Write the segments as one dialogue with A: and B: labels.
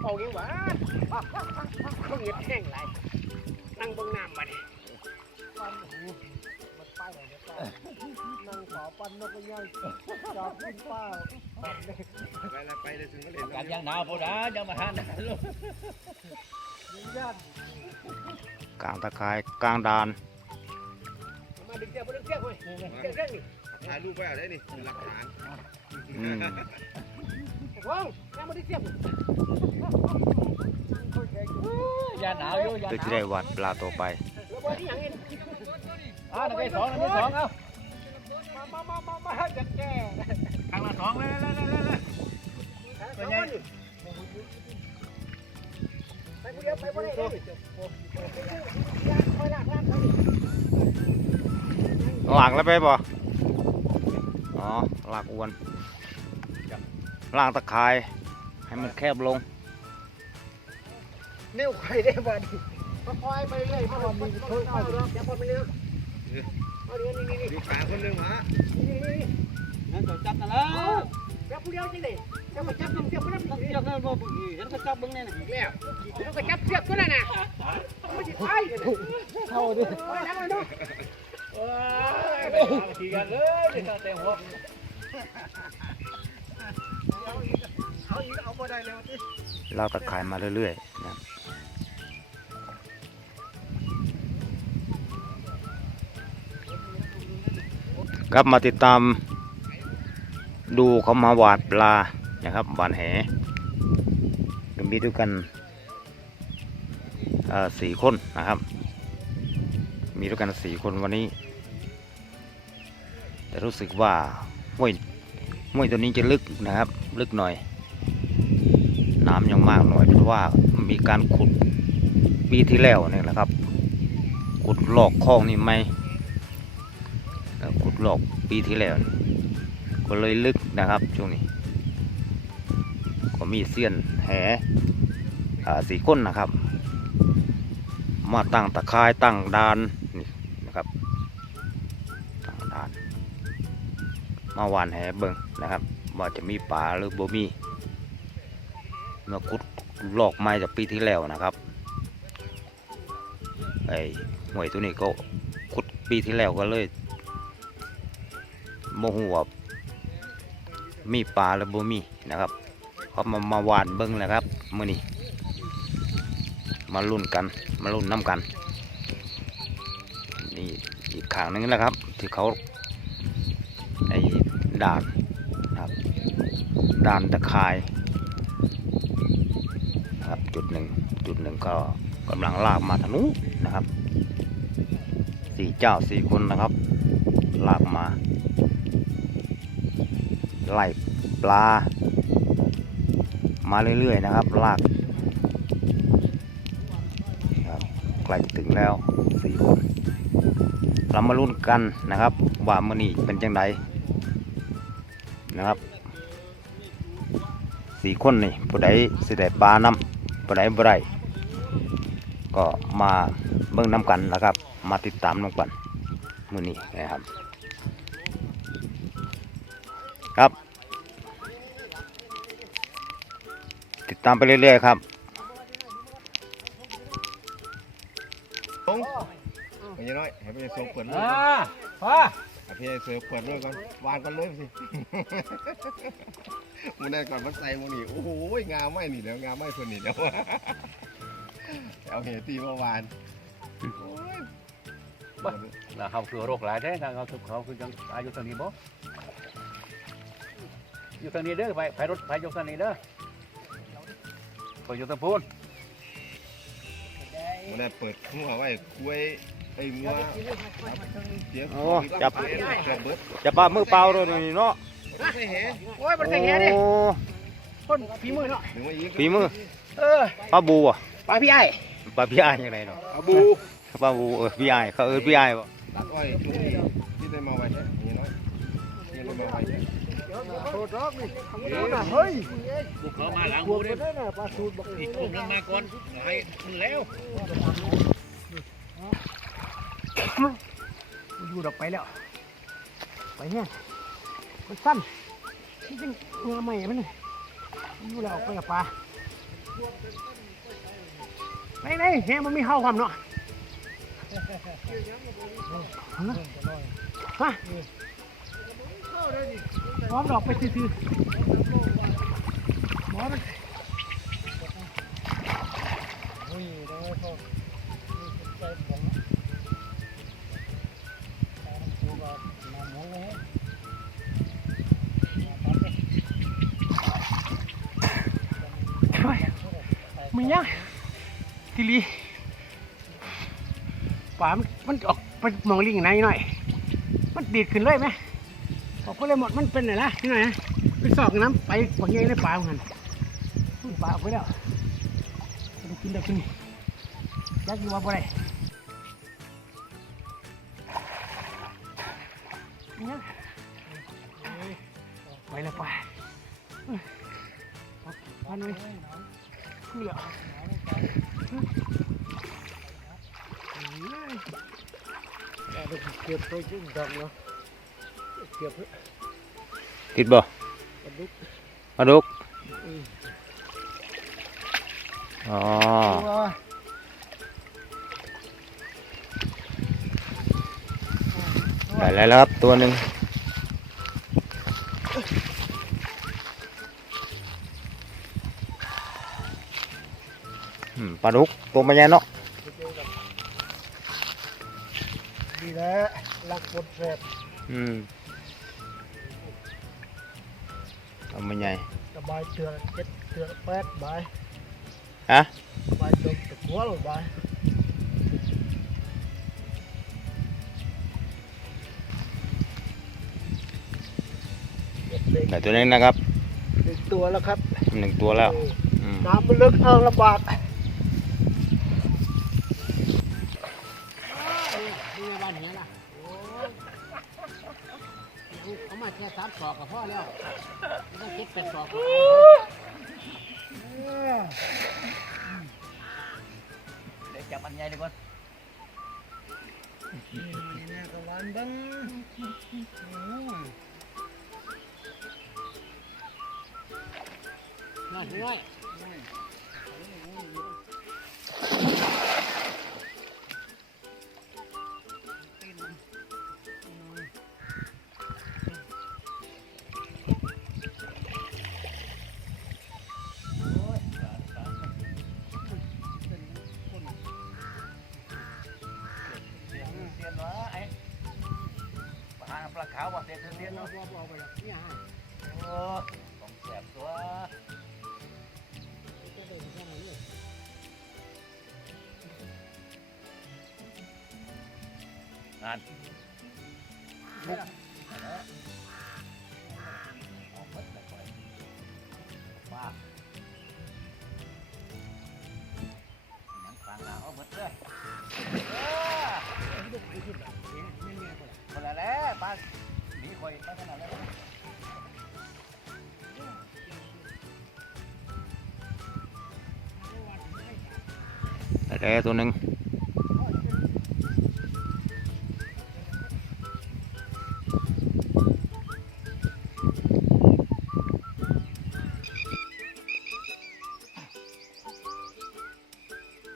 A: เป่าเงี้ยวะต้องเหยียดแห้งไรนั่งเบงน้ำมาดิ
B: ปันหูมันไปไหนเนี่ยป้านั่งขอปันนกกระย่างจับขึ้นป้าปันเล
C: ยไปแล้วไปเลยถึงก็เล่
A: นกันยังหนาวพอดายังมาทานลูก
D: ยิงญาติกลางตะไคร้กลางดาน
A: มาดึงเจ้าดึงเจ้าเว้ยเจ้าเรื่องนี่
C: ถ่ายรูปไว้เอาได้นี่เป็นหลักฐานอืม
A: ว้าวแม่มาดึงเจ้ายาหนาวอยู่ยาหเพื่อจะ
D: นาวได้วัดปลาตัวไป แล้วบอยที่อย่างนี้
A: อ่าหนึ่งไปสองหนึ่งไปสองเอามามามามาจะแก้ทางละสองเลยเลยเลยเลยไปไงไปผู้เดียวไปบ่ได้เลย
D: ไปลากลากไปหลังแล้วไปบ่ อ๋อหลักอวน ล่างตะไคร้ให้มันแคบลง
A: นิ้วไข่ได้บ้าดิคอยไปเรื่อยมาหลอมมีเพิ่มเข้าแล้วอย่าพอไปเรื่อย
C: เอาเดี๋ยวนี่นี่นี่ดูขาคนหนึงฮะนี่นี่
A: นั่นก็จับนั่นแล้วอย่าผู้เดียวจริงเลยจะมาจับต้องเสียบก็ได้ต้องเชือกนั่นบ่บุ้ยฉันก็จับเบิ้งนี่นะอีกแล้วต้องก็จับเสียบก็ได้นะไม่ใช่ไทยเลยเข้าดิไปแล้วเลยเนาะโอ้ยไปทำทีกันเลยนี่ตั้งแต่หัว เอากเอาบ่ได้แล้วดิ
D: เราตะไคร้มาเรื่อยๆนะครับมาติดตามดูเขามาหวาดปลานะครับหวานแหก็มีด้วยกันสี่คนนะครับ มีด้วยกันสี่คนวันนี้ แต่รู้สึกว่าห้วยห้วยตัวนี้จะลึกนะครับ ลึกหน่อย น้ำยังมากหน่อยเพราะว่ามีการขุดปีที่แล้วนี่แหละครับ ขุดลอกคลองนี่ไม่เอ่อขุดลอกปีที่แล้ว ก็เลยลึกนะครับช่วงนี้ ก็มีเสี้ยนแห่สีก้นนะครับ มาตั้งตะไคร้ตั้งดานนี่นะครับตั้งดาน มาหวานแหเบิ่งนะครับ ว่าจะมีปลาหรือบ่มีมื่อขุดลอกไม้จากปีที่แล้วนะครับไอ้หวยตัวนี้ก็ขุดปีที่แล้วก็เลยโมโหว่ามีปลาหรือบ่มีนะครับเขามามาหวานเบิ้งแหละครับมื่อนี้มาลุ้นกันมาลุ้นน้ำกันนี่อีกขางหนึงแหละครับ ที่เขาไอ้ด่าน ด่านตะคายครับจุดหนึ่งจุดหนึ่งก็กำลังลากมาทางนู้นนะครับสี่เจ้าสี่คนนะครับลากมาไล่ปลา มาเรื่อยๆนะครับลากครับใกล้ถึงแล้วสี่คนเรามาลุ้นกันนะครับว่ามื่อนี้เป็นจังไดนะครับ สี่คนนี่ผู้ใดสิได้ปลานำผู้ใดบ่ได้ก็มาเบิ่งน้ำกันนะครับ มาติดตามน้ำกันมื้อนี้นะครับ ครับ ติดตามไปเรื่อยๆครับ
C: ไปยังน้อยให้ไปยังโซ่เปิดเลย
A: อ่าพ่อ
C: ให้พี่ยังโซ่เปิดเลยก่อนวางก่อนเลยสิ มันนั่นก่อนมันใส่มันนี่โอ้โหงามไม่นี่เดี๋ยวงามไม่คนนี่เดี๋ยวเอาเหตีเมื่อวานโอ้ย
A: แล้วเขาคือโรคหลายแท้ทางเขาคือเขาคือยังอายุทางนี้บ่อยู่ทางนี้เด้อไปไปรถไปยกทางนี้เด้อไปอยู่ทางพูน
C: มันนั่นเปิดหัวไว้คุยไอ้งัว
D: เดี๋ยวโอ้จับเปิดเบิดจะปลามือเปล่าเลยนี่เนาะใช่
A: แหโอ้ยมันใส่แหดิโอ้คนฝีมือเนาะถึงว่าอีกฝีมือเออปลาบูอะปลาพี่ไอ้
D: ปลาพี่อ้ายยังไงเนาะอาบูปลาบูเออพี่อ้ายเขาเออพี่อ้ายบ่
C: ตัดอ้อยช่วงนี้ที่ได้มาไว้ใช่ยังน้อยยังได้มาไว้ใช่โทษรักนี่
A: ทำได้นะเฮ้ยบุกเขามาหลังบกูวกเด้ได้นะปลาสูตรบอกอีกกลุ่มนึงมาก่อนให้มันแล้ว อยู่ดอกไปแล้ว ไปเนี่ยมันสั้นที่จริงเงาใหม่มันนี่อยู่แล้วออกไปกับปลาไหนไหนแฮมันมีเห่าความเนาะฮะหมอมดอกไปซื้อๆหมอมัน ยังทีลีป่ามันมันออกไปมองลิงไหนหน่อย มันดีดขึ้นเลยไหมออกก็เลยหมดมันเป็นไงล่ะนี่หน่อยนะไปสอกน้ำไปบางอย่างในป่าเหมือนกันป่าออกไปแล้วไปกินได้กินยักอยู่ว่าบ่ได้เนี่ยไปแล้วป่าพันไว้ เหลือเก็บตัวจุ่มดอกเนาะเก็บ
D: ติดบ่กระดุกปลาดุกอ๋อได้แล้วครับตัวหนึ่ง ปลาดุกตัวมันใหญ่เนาะ
A: ดีแล้วลักบดแสบ
D: อืมตัวมันใหญ่
A: สบายเตือนเจ็ดเตือนแปดบายฮะบายจนตะกัวลบาย
D: ได้ตัวหนึงนะครับ
A: หนึ่งตัวแล้วครับ
D: หนึ่งตัวแล้วอืม
A: น้ำมันลึกเอาลำบาก มาแค่สามศอกกับพ่อแล้วไม่ต้องคิดเป็นศอกกับเดี๋ยวจับอันใหญ่ดีกว่าแม่ก็วันบังน้อยน้อย ที่แบบนี้ไม่มีคนละแล้วป้าหนีคอยป้าขนาดแล้ว
D: แล้วตัวหนึ่ง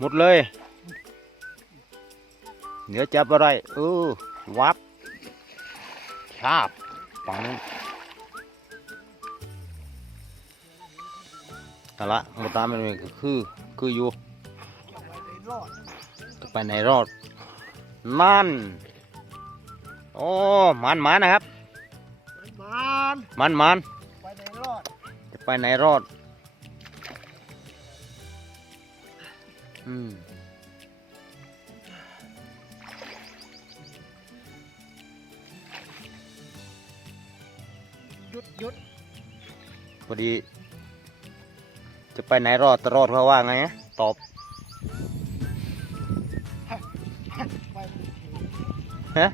D: หมดเลย เดี๋ยวจับอะไรเออวับชาบฝั่งนู้นแต่ละหมดตามมันก็คือ คืออยู่รอดจะไปไหนรอดนั่นโอ้มันมันนะครับ มันมันมันไปในรอดจะไปไหนรอด ยุดหยุดพอดี จะไปไหนรอดจะรอดเขาว่าไงนะตอบไปฮะ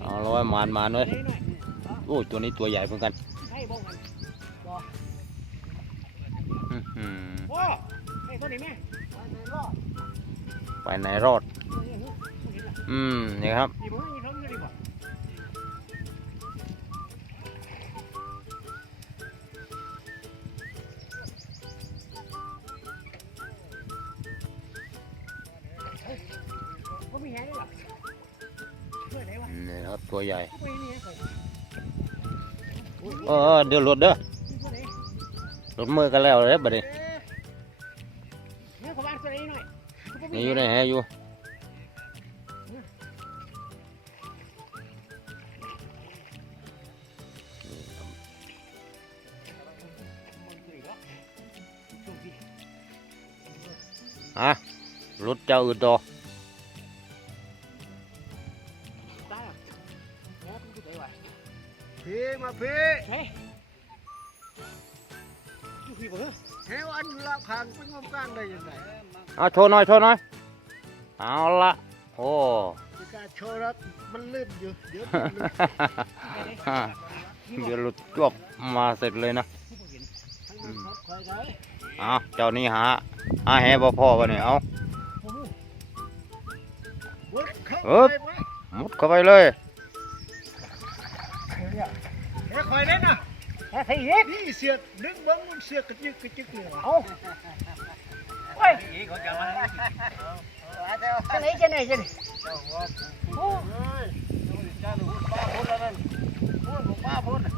D: เอาร้อยมันมันเลยน้อยน้อยโอ้ยตัวนี้ตัวใหญ่เหมือนกันให้บ้องกันอื้อหือ
A: โอ้ให้ตัวนี้แม่ไปในรอด
D: ไปไหนรอด อืมนี่ครับ นี่ครับตัวใหญ่ เออเดี๋ยวหลุดเด้อหลุดมือกันแล้วเลยบัดนี้นี่อยู่ไหนฮะอยู่ อยู่ฮะหลุดเจ้าอื่นต่อ
A: ตายแล้วเนี่ยผู้ใดวะพี่มาพี่เฮ้ยอยู่พี่บ่เหรอแหวอันอยู่ละขางเป็นงมกลางได้ยังไง
D: เอาโชว์หน่อยโชว์หน่อยเอาละโอ้
A: มีการโชว์รับมันลื่นอยู่เดี๋ยว
D: ฮ่าเดี๋ยวหลุดจวบมาเสร็จเลยนะผู้บ่เห็นทั้งนั้นครับคอยได้เอาเจ้านี่หา หาแหบ่พอกันเนี่ยเอาบ่รู้
A: วุ้ดเข้าเอิบไปไหม
D: มุดเข้าไปเลย
A: เฮ้ยคอยได้นะแค่ใส่เฮ็ดนี่เสือกดึงเบิ้งมันเสือกกระจึกกระจึกเลยว่ะเอาโอ้ยอีกเขาจะมาจะไหนจะไหนจะไหนโอ้จ้าหนูป้าพูดแล้วนั่นพูดหนูป้าพูดนั่น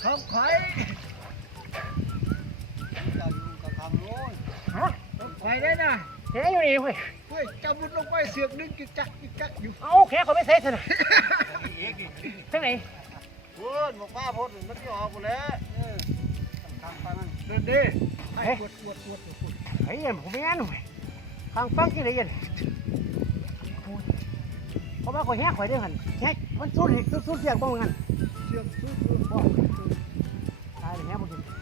A: เขาคอยจะอยู่กับทางโน้น ฮะคอยได้นะแค่อยู่นี่เว้ยเฮ้ยจะมุดลงไปเสือกดึงกิกจักกิกจักอยู่เอาแค่เขาไม่ใส่ซะนะอีกดิทั้งไหนพูดบอกป้าพูดมันก็ออกหมดแล้วทางไปมันนั่นดิให้ปวดปวดปวดปวดไอ้ยันผมไม่งั้นเว้ยทางฟังที่ไหนยันเพราะว่าข่อยแห้ข่อยเด้อหันแห้มันสู้สู้สู้เสียงบ้างงั้นเสือกสู้สู้พ่อตายเลยแห้บ่กินไปวะ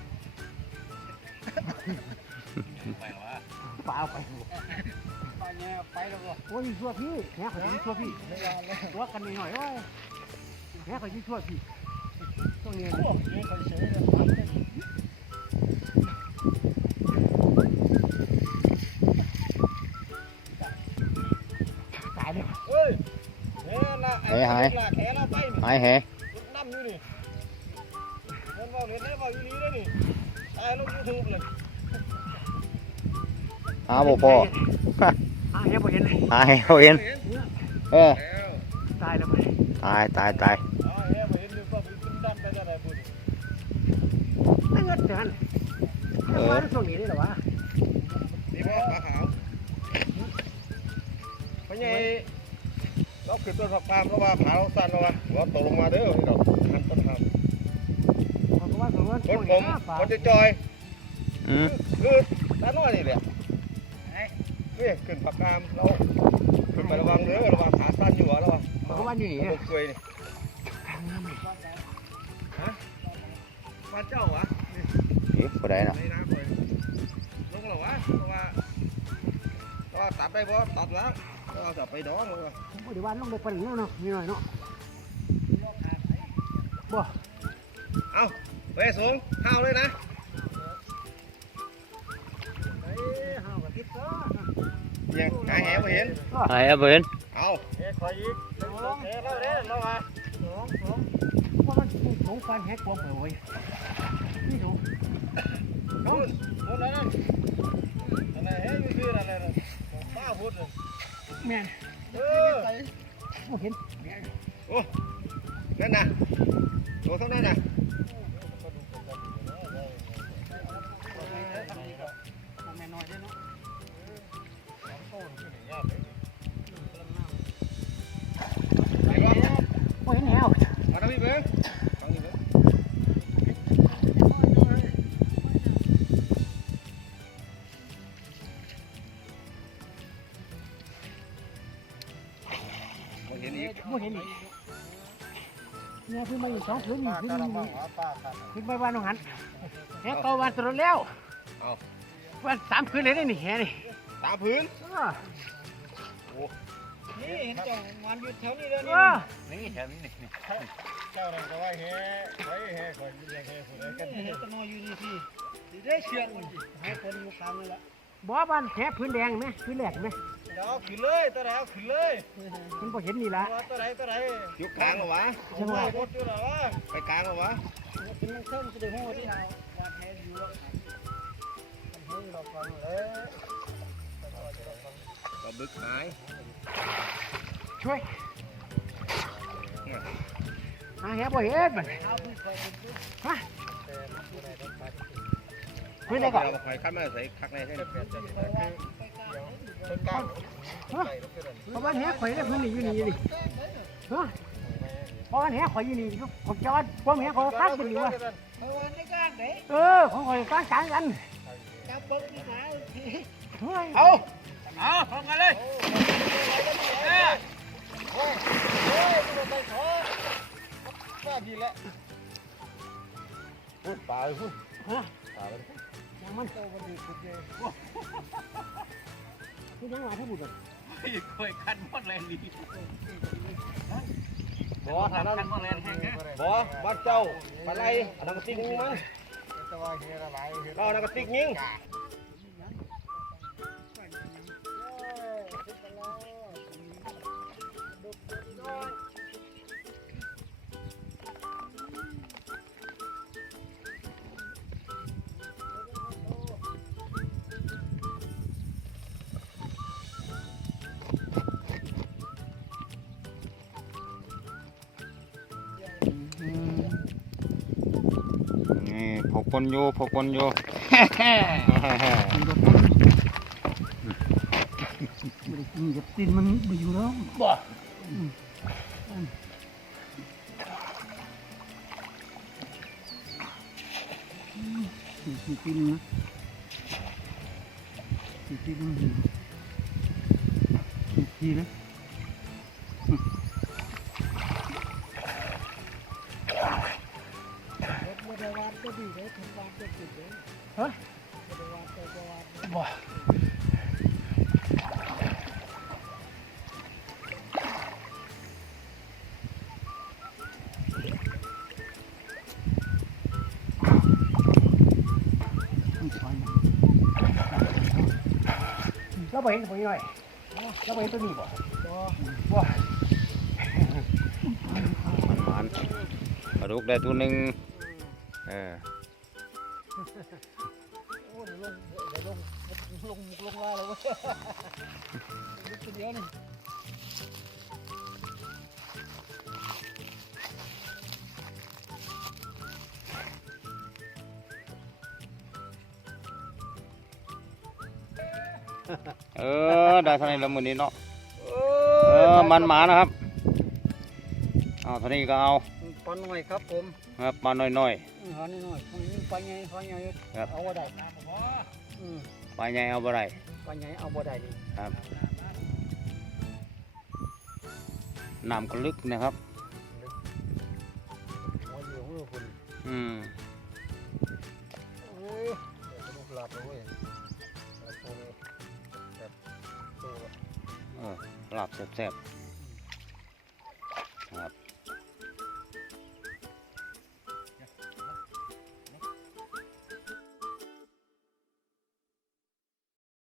A: เปลาไปไปเนี่ยไปแล้วก็โอ้ยชั่วพี่แห้ข่อยจะชั่วพี่ตัวกันหน่อยว่าแห้ข่อยจะชั่วพี่ตรงนี้พวกนี้เขาเฉยเลยปั๊บเนี่ยตายเลยเฮ้ยเนี่ยละไอ้ละแขนเราไปนี่หายแหน้ำอยู่นี่เงินเบาเล่นได้เบาอยู่นี่เลยนี่ตายลงยูทูบเลย หาบ่พอหาแห้บ่เห็นเลย
D: หาแหเอาเห็นเออตายแล้วไปตายตายตาย
A: อ๋อเฮ้ยเห็นดูว่าขึ้นดันไปได้ไรบุญนั่งเงินเดือนเออช่วงนี้นี่เหรอวะนี่พ่อปลาขาวพ่อใหญ่เราขึ้นต้นผักปาล์มแล้วว่าขาเราสั้นแล้วว่าหัวตกลงมาเด้อนี่ดอกหันต้นทางเขาก็ว่าเขาว่าคนผมคนจะจอยอืมคือตาน้อยนี่แหละ นี่ขึ้นผักกามเราขึ้นไประวังเด้อระวังขาสั้นอยู่วะระวังเขาก็ว่าอยู่นี่ตกกล้วยนี่ปลาเจ้าวะ
D: เอ๊ะบ่ได้น่ะในน้ำเลย
A: ลงหรอวะเพราะว่าเพราะว่าตัดได้บ่ตัดแล้วเราจะไปดองเลยผมไม่ได้ว่าลงไปปนเนาะมีหน่อยเนาะบ่เอาไปสูงข้าวเลยนะไอ้ห่าวกับทิพย์ก็ ยังหาแหบ่เห็นหายเอาบ่เห็นเอาเฮ้ยคอยอีกสองเฮ้ยเราเด้เรามาสองสองเพราะมันสงการแฮกความเผยนี่ดูนู่นนู่นนั่นอะไรเฮ้ยคืออะไรนะป้าพูดเลยแม่นเออบ่เห็นนั่นน่ะตัวเท่านั้นน่ะ บ่เห็นวเอาทำนี่เบิ้งนี่เบิ้งเห็นอีกบ่เห็นอีกเนี่ยเพิ่งมาอยู่สองคืนขึ้นกระมังป้าครับขึ้นไปบ้านองหันแฮกเกาบ้านตลอดแล้ววันสามคืนเลยได้นี่แฮนี่ตามพื้น นี่เห็นจังวันหยุดแถวนี้เลยเอนี่อนี่แถวนี้นี่เจ้านั่นก็ว่าเฮ้ไว้เฮ้คอยมีเฮ้คนไหนกันเฮ้ตะนออยู่นี่พี่ได้เชือกให้คนอยู่กลางนี่แหละบ่บ้านแฮพื้นแดงไหมพื้นแหลกไหมเดี๋ยวขึ้นเลยตัวไหนเอาขึ้นเลยมันบ่เห็นนี่ละตัวไหนตัวไหนอยู่กลางเหรอวะใช่ไหมรถอยู่หรอวะไปกลางเหรอวะขึ้นมันขึ้นจะได้หัวที่เราอยากเห็นอยู่แล้วเฮ้ยเราฟังเลยก็บึกหายเช่วยหาแหบ่เฮ็ดบัดฮะไม่ได้ก่อนเราคอยคัดมาใส่คักในให้เพราะว่าแหข่อยได้เพิ่นนี่อยู่นี่อยู่นี่ฮะเพราะว่าแหข่อยอยู่นี่ผมจะว่าพวกแหข่อยกักกันอยู่ว่ะเออของข่อยกักกันกันเฮ้ยเอาเอาพร้อมกันเลย เอ้ยปลาพุ่นฮะยังมันนี่ยังมาทั้งหมดเลยคอยคันมดแรงดีบ่ทางนั้นคันหมดแรงแห้งนะบ่บ้านเจ้าปลาไหลอันนั้นก็ติ๊กยิงมันแต่ว่าเฮียละลายเราอันนั้นก็ติ๊กยิง
D: นี่พกคนอยู่พกคนอยู่ม
A: ันจะตีนมันไปอยู่แล้วบ่ตีนนะสี่ตีนตีนนะ ฮะเมื่อวานก็วานบ่เราไปเห็นตัวนี้หน่อยเราไปเห็นตัวนี้บ่บ่
D: มันปลาดุกได้ตัวหนึ่งเออ
A: โอ้ลงเดี๋ยวลงลงลงว่าเลยวะนิดเดียวนี่
D: เออ ได้เท่านี้ละมือนี้เนาะ เออ มันหมานะครับ เอาเท่านี้ก็เอา
A: ปอนหน่อยครับผม ครับมาหน่อยหาหน่อยไปไงไปไงครับเอาบ่ได้
D: อืมๆปลาใหญ่เอาบ่ได้
A: ไปไงเอาบ่ได้นี่
D: ครับน้ำก็ลึกนะครับ
A: หัวอยู่หัวคุณอืมเอ้ยลูกหลับเลยตัวแบ
D: บตัวเออหลับแซ่บๆ